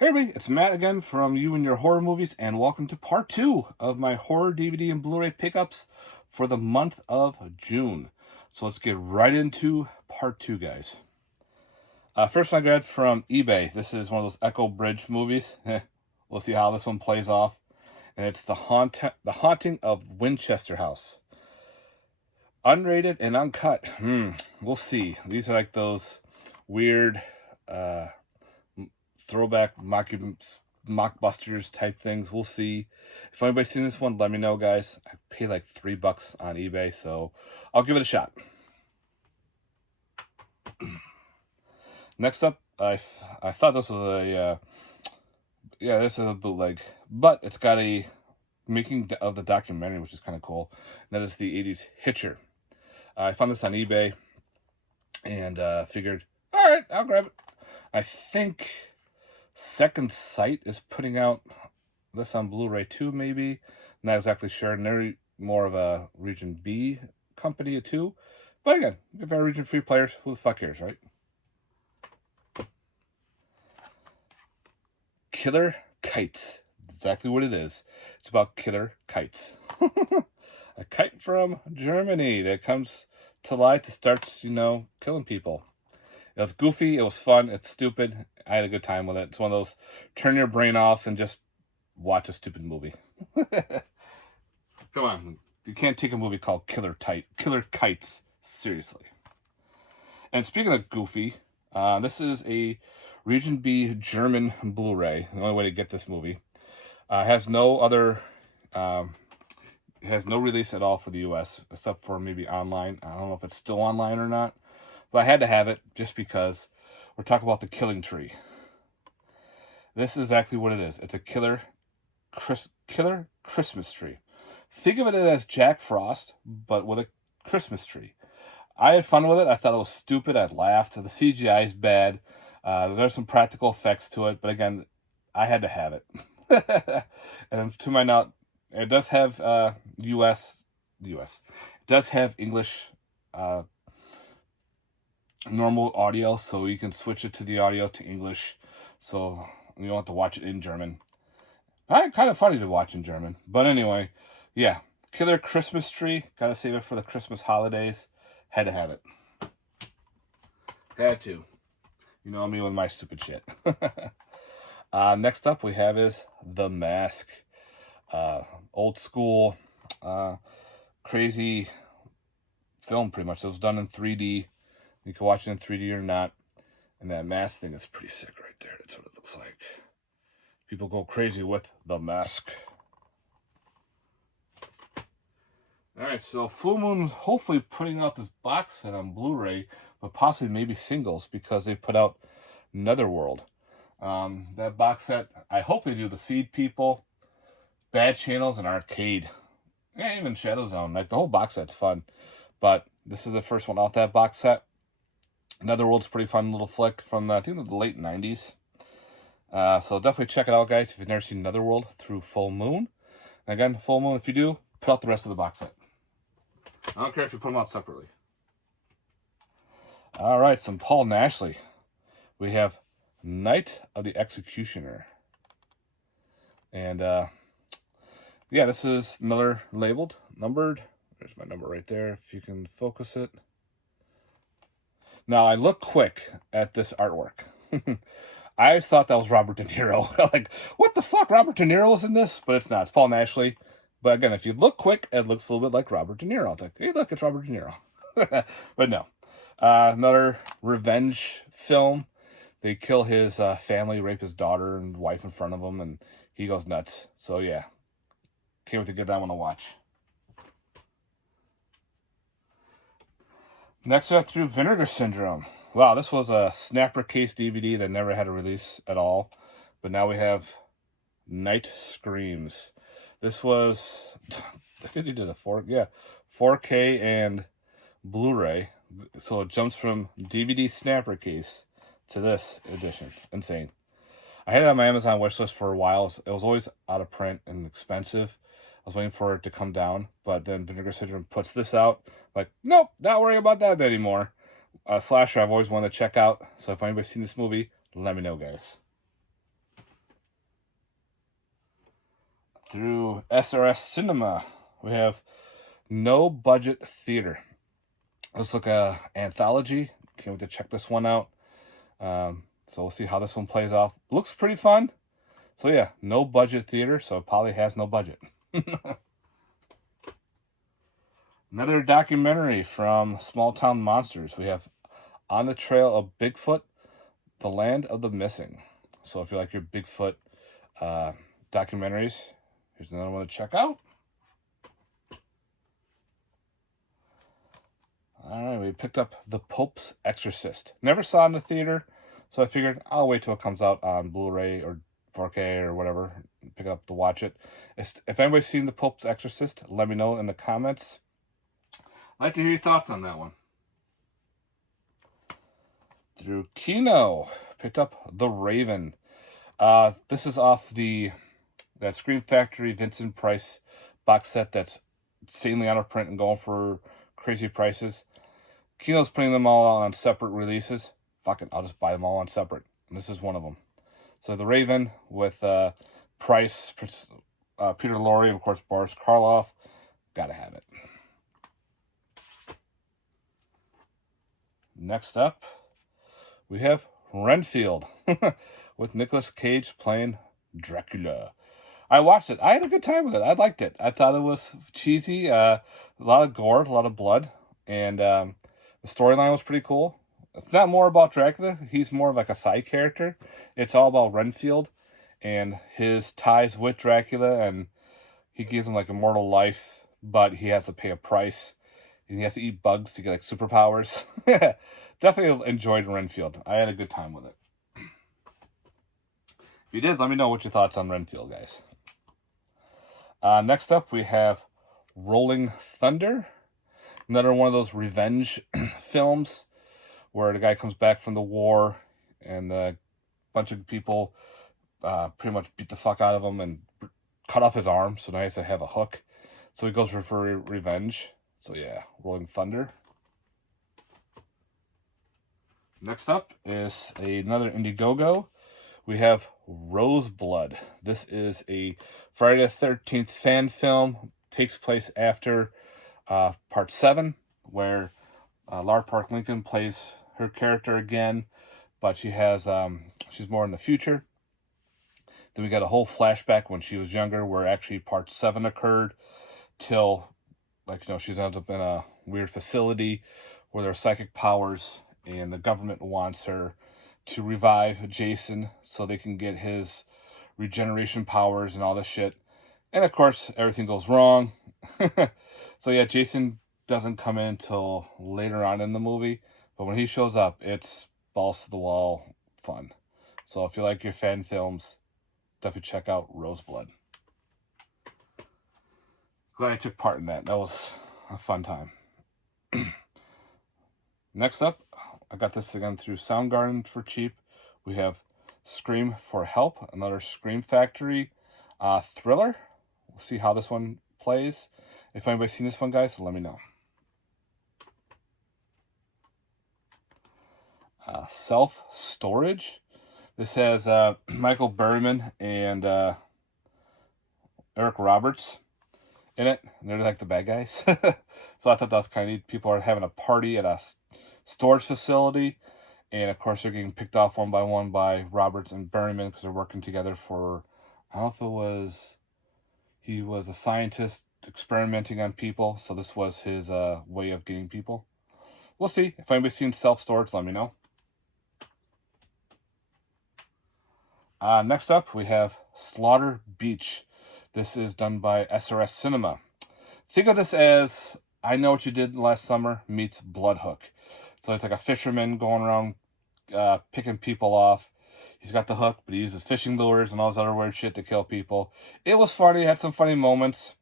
Hey everybody, it's Matt again from You and Your Horror Movies, and welcome to part 2 of my horror DVD and Blu-ray pickups for the month of June. So let's get right into part 2, guys. First I grabbed from eBay. This is one of those Echo Bridge movies. We'll see how this one plays off. And it's The Haunting of Winchester House. Unrated and uncut. We'll see. These are like those weird throwback mockbusters type things. We'll see. If anybody's seen this one, let me know, guys. I paid like $3 on eBay, so I'll give it a shot. Next up, I thought this was a this is a bootleg, but it's got a making of the documentary, which is kind of cool. And that is the 80s Hitcher. I found this on eBay and figured, all right, I'll grab it. I think Second Sight is putting out this on Blu-ray too, maybe. Not exactly sure. And they're more of a Region B company too. But again, if they're Region 3 players, who the fuck cares, right? Killer Kites. Exactly what it is. It's about killer kites. A kite from Germany that comes to life that starts, killing people. It was goofy, it was fun, it's stupid. I had a good time with it. It's one of those turn your brain off and just watch a stupid movie. Come on, you can't take a movie called Killer Kites seriously. And speaking of goofy, this is a Region B German Blu-ray. The only way to get this movie. Has no release at all for the US, except for maybe online. I don't know if it's still online or not. But I had to have it just because we're talking about The Killing Tree. This is exactly what it is. It's a killer Christmas tree. Think of it as Jack Frost, but with a Christmas tree. I had fun with it. I thought it was stupid. I laughed. The CGI is bad. There's some practical effects to it. But again, I had to have it. And to my knowledge, it does have US. It does have English normal audio, so you can switch it to the audio to English, so you don't have to watch it in German. Kind of funny to watch in German, but anyway, yeah, killer Christmas tree. Gotta save it for the Christmas holidays. Had to have it. Had to. You know me with my stupid shit. Next up we have is The Mask. Old school, crazy film, pretty much. It was done in 3D. You can watch it in 3D or not. And that mask thing is pretty sick right there. That's what it looks like. People go crazy with The Mask. Alright, so Full Moon's hopefully putting out this box set on Blu-ray, but possibly maybe singles, because they put out Netherworld. That box set, I hope they do the Seed People, Bad Channels, and Arcade. Yeah, even Shadow Zone. Like, the whole box set's fun. But this is the first one off that box set. Netherworld's a pretty fun little flick from, I think, the late 90s. So definitely check it out, guys, if you've never seen Netherworld through Full Moon. And again, Full Moon, if you do, put out the rest of the box set. I don't care if you put them out separately. Alright, some Paul Nashley. We have Night of the Executioner. And, yeah, this is another numbered. There's my number right there, if you can focus it. Now, I look quick at this artwork. I thought that was Robert De Niro. Like, what the fuck? Robert De Niro was in this? But it's not. It's Paul Nashley. But again, if you look quick, it looks a little bit like Robert De Niro. It's like, hey, look, it's Robert De Niro. But no. Another revenge film. They kill his family, rape his daughter and wife in front of him, and he goes nuts. So, yeah. Can't wait to get that one to watch. Next up, through Vinegar Syndrome. Wow, this was a snapper case DVD that never had a release at all. But now we have Night Screams. This was, I think they did a 4K and Blu-ray. So it jumps from DVD snapper case to this edition. Insane. I had it on my Amazon wishlist for a while. It was always out of print and expensive. I was waiting for it to come down, but then Vinegar Syndrome puts this out. Like, nope, not worrying about that anymore. Slasher I've always wanted to check out, so if anybody's seen this movie, let me know, guys. Through SRS Cinema, we have No Budget Theater. Let's look at anthology. Can't wait to check this one out. So we'll see how this one plays off. Looks pretty fun. So yeah, No Budget Theater. So it probably has no budget. Another documentary from Small Town Monsters. We have On the Trail of Bigfoot, The Land of the Missing. So if you like your Bigfoot documentaries, here's another one to check out. Alright, we picked up The Pope's Exorcist. Never saw it in the theater, so I figured I'll wait till it comes out on Blu-ray or 4K or whatever, pick it up to watch it. If anybody's seen The Pope's Exorcist, let me know in the comments. I'd like to hear your thoughts on that one. Through Kino, picked up The Raven. This is off that Scream Factory Vincent Price box set that's insanely out of print and going for crazy prices. Kino's putting them all on separate releases. Fuck it, I'll just buy them all on separate. And this is one of them. So The Raven with Price, Peter Lorre, and of course Boris Karloff. Gotta have it. Next up, we have Renfield with Nicolas Cage playing Dracula. I watched it. I had a good time with it. I liked it. I thought it was cheesy. A lot of gore, a lot of blood. And the storyline was pretty cool. It's not more about Dracula. He's more of like a side character. It's all about Renfield and his ties with Dracula. And he gives him like immortal life, but he has to pay a price. And he has to eat bugs to get like superpowers. Definitely enjoyed Renfield. I had a good time with it. If you did, let me know what your thoughts on Renfield, guys. Next up, we have Rolling Thunder. Another one of those revenge films where the guy comes back from the war and a bunch of people pretty much beat the fuck out of him and cut off his arm. So now he has to have a hook. So he goes for revenge. So yeah, Rolling Thunder. Next up is another Indiegogo. We have Roseblood. This is a Friday the 13th fan film. Takes place after part 7, where Lara Park Lincoln plays her character again, but she has she's more in the future. Then we got a whole flashback when she was younger, where actually part 7 occurred, till she ends up in a weird facility where there are psychic powers, and the government wants her to revive Jason so they can get his regeneration powers and all this shit. And of course, everything goes wrong. So yeah, Jason doesn't come in until later on in the movie, but when he shows up, it's balls to the wall fun. So if you like your fan films, definitely check out Roseblood. Glad I took part in that. That was a fun time. Next up, I got this again through Soundgarden for cheap. We have Scream for Help, another Scream Factory thriller. We'll see how this one plays. If anybody's seen this one, guys, let me know. Self-Storage. This has Michael Berryman and Eric Roberts in it. And they're like the bad guys. So I thought that was kind of neat. People are having a party at a storage facility. And of course, they're getting picked off one by one by Roberts and Berryman because they're working together for, I don't know if he was a scientist experimenting on people. So this was his way of getting people. We'll see. If anybody's seen Self-Storage, let me know. Next up, we have Slaughter Beach. This is done by SRS Cinema. Think of this as I Know What You Did Last Summer meets Bloodhook. So it's like a fisherman going around picking people off. He's got the hook, but he uses fishing lures and all this other weird shit to kill people. It was funny. It had some funny moments.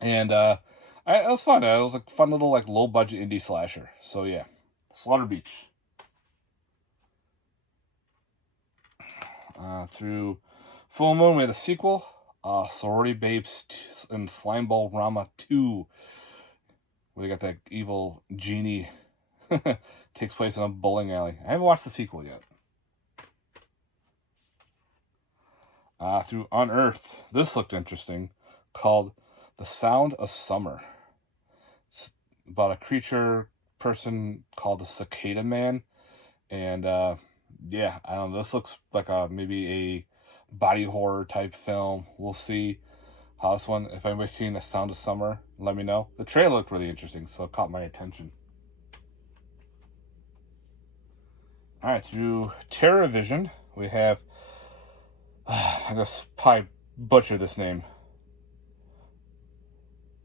And it was fun. It was a fun little low-budget indie slasher. So yeah, Slaughter Beach. Through Full Moon, we have the sequel, Sorority Babes and Slimeball Rama 2. We got that evil genie. Takes place in a bowling alley. I haven't watched the sequel yet. through Unearthed. This looked interesting, called The Sound of Summer. It's about a creature person called the Cicada Man. And yeah, I don't know. This looks like maybe a body horror type film. We'll see how this one, if anybody's seen The Sound of Summer, let me know. The trailer looked really interesting, so it caught my attention. All right, through TerraVision, we have, I guess, probably butcher this name.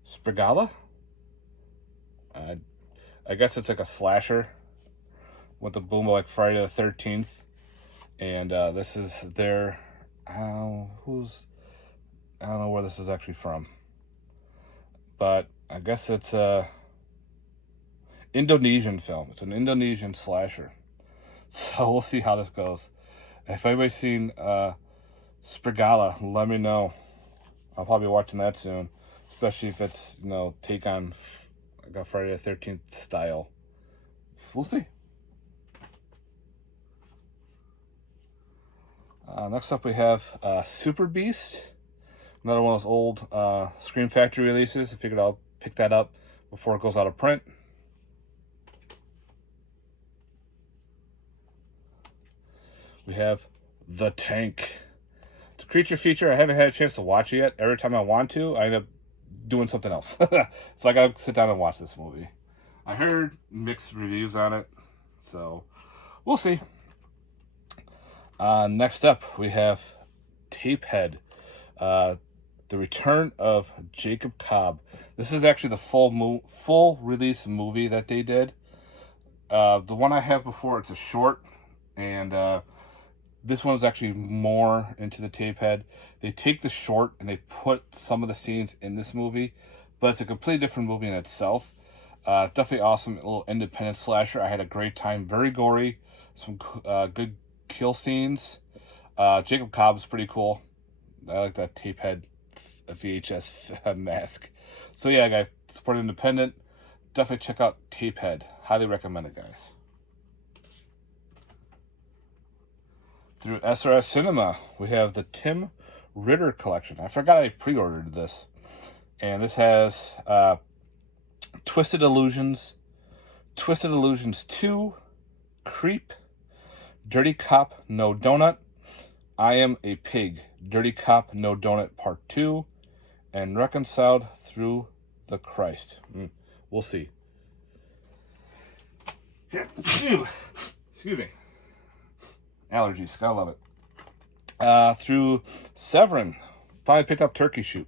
Spriggala? I guess it's like a slasher with the boom of like Friday the 13th. And this is their, I don't know where this is actually from. But I guess it's a Indonesian film. It's an Indonesian slasher. So we'll see how this goes. If anybody's seen Spriggala, let me know. I'll probably be watching that soon. Especially if it's, take on like a Friday the 13th style. We'll see. Next up we have Superbeast. Another one of those old Scream Factory releases. I figured I'll pick that up before it goes out of print. We have The Tank. It's a creature feature. I haven't had a chance to watch it yet. Every time I want to, I end up doing something else. So I gotta sit down and watch this movie. I heard mixed reviews on it, so we'll see. Next up, we have Tapehead. The Return of Jacob Cobb. This is actually the full release movie that they did. The one I have before, it's a short, and this one was actually more into the Tapehead. They take the short and they put some of the scenes in this movie, but it's a completely different movie in itself. Definitely awesome, little independent slasher. I had a great time. Very gory, some good kill scenes. Jacob Cobb's pretty cool. I like that Tapehead VHS mask. So yeah, guys, support independent. Definitely check out Tapehead. Highly recommend it, guys. Through SRS Cinema, we have the Tim Ritter collection. I forgot I pre-ordered this. And this has Twisted Illusions 2, Creep, Dirty Cop, No Donut, I Am a Pig, Dirty Cop, No Donut Part 2, and Reconciled Through the Christ. We'll see. Excuse me. Allergies, gotta love it. Through Severin, finally picked up Turkey Shoot.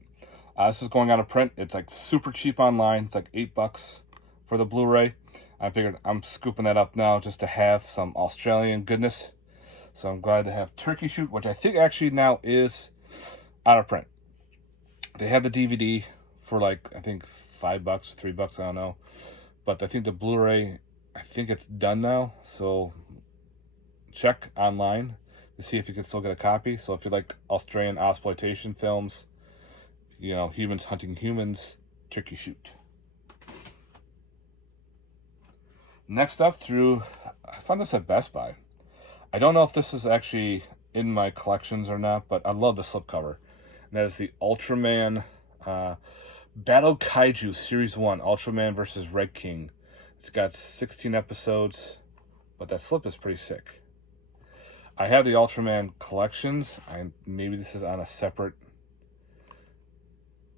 This is going out of print. It's like super cheap online. It's like $8 for the Blu-ray. I figured I'm scooping that up now just to have some Australian goodness. So I'm glad to have Turkey Shoot, which I think actually now is out of print. They have the DVD for like, I think $5 or $3, I don't know. But I think the Blu-ray, I think it's done now. So check online to see if you can still get a copy. So if you like Australian exploitation films, humans hunting humans, Turkey Shoot. Next up, I found this at Best Buy. I don't know if this is actually in my collections or not, but I love the slipcover. And that is the Ultraman Battle Kaiju Series 1, Ultraman versus Red King. It's got 16 episodes, but that slip is pretty sick. I have the Ultraman collections. Maybe this is on a separate,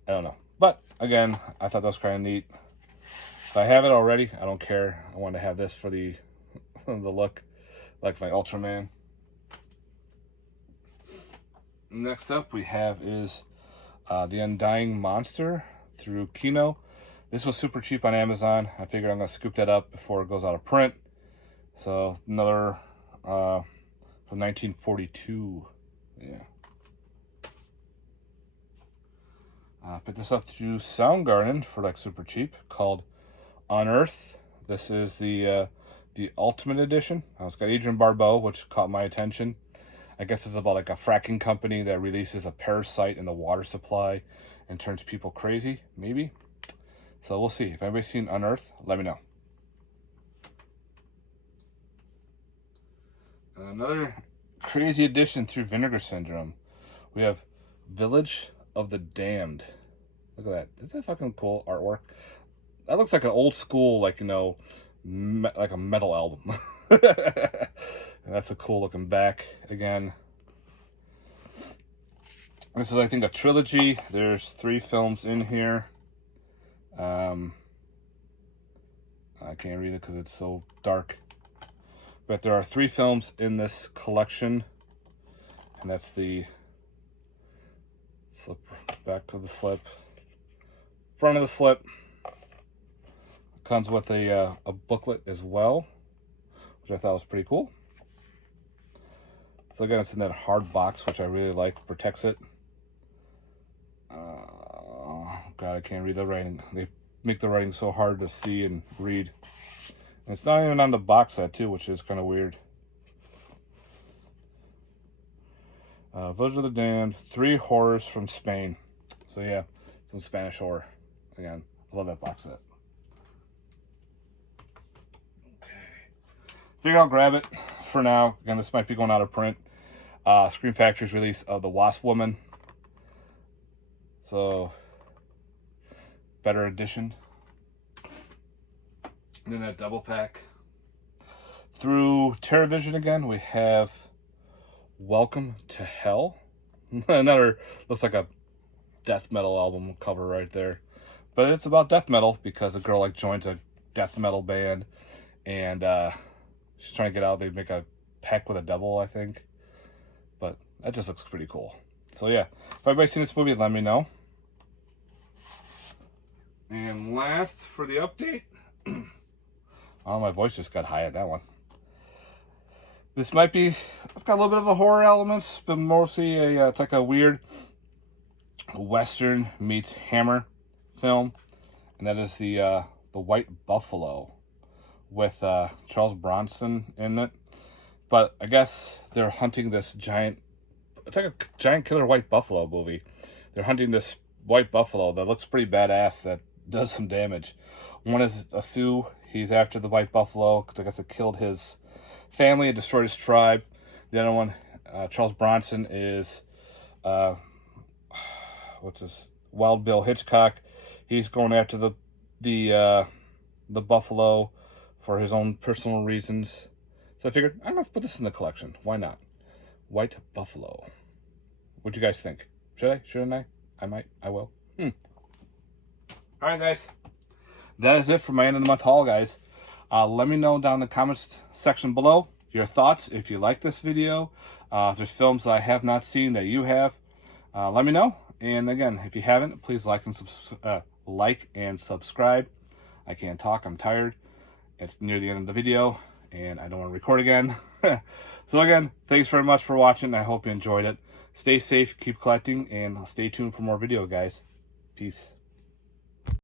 I don't know. But again, I thought that was kind of neat. If I have it already, I don't care. I want to have this for the look, like my Ultraman. Next up we have is the Undying Monster through Kino. This was super cheap on Amazon. I figured I'm going to scoop that up before it goes out of print. So another from 1942. Yeah. Picked this up through Soundgarden for like super cheap, called Unearthed. This is the Ultimate Edition. It's got Adrian Barbeau, which caught my attention. I guess it's about like a fracking company that releases a parasite in the water supply and turns people crazy, maybe. So we'll see. If anybody's seen Unearthed, let me know. Another crazy addition through Vinegar Syndrome. We have Village of the Damned. Look at that. Isn't that fucking cool artwork? That looks like an old school, like, you know, like a metal album. And that's a cool looking back again. This is, I think, a trilogy. There's 3 films in here. I can't read it because it's so dark. But there are 3 films in this collection. And that's the slip, back of the slip, front of the slip. Comes with a booklet as well, which I thought was pretty cool. So again, it's in that hard box, which I really like. Protects it. God, I can't read the writing. They make the writing so hard to see and read. And it's not even on the box set too, which is kind of weird. Village of the Damned, 3 horrors from Spain. So yeah, some Spanish horror. Again, I love that box set. Figure I'll grab it for now. Again, this might be going out of print. Scream Factory's release of the WASP Woman. So, better edition. And then that double pack. Through TerraVision again, we have Welcome to Hell. Another, looks like a death metal album cover right there. But it's about death metal because a girl like joins a death metal band and she's trying to get out. They make a pact with a devil, I think. But that just looks pretty cool. So yeah, if everybody's seen this movie, let me know. And last for the update. Oh, my voice just got high at that one. This might be, it's got a little bit of a horror elements, but mostly it's like a weird Western meets Hammer film. And that is the White Buffalo with Charles Bronson in it. But I guess they're hunting this giant, it's like a giant killer white buffalo movie. They're hunting this white buffalo that looks pretty badass, that does some damage. One is a Sioux. He's after the white buffalo because I guess it killed his family and destroyed his tribe. The other one, Charles Bronson, is Wild Bill Hitchcock. He's going after the buffalo for his own personal reasons. So I figured I'm gonna put this in the collection. Why not? White Buffalo. What'd you guys think? Should I? Shouldn't I? I might. I will. Alright guys. That is it for my end of the month haul, guys. Let me know down in the comments section below your thoughts if you like this video. If there's films that I have not seen that you have, let me know. And again, if you haven't, please like and subscribe. I can't talk. I'm tired. It's near the end of the video, and I don't want to record again. So again, thanks very much for watching. I hope you enjoyed it. Stay safe, keep collecting, and stay tuned for more video, guys. Peace.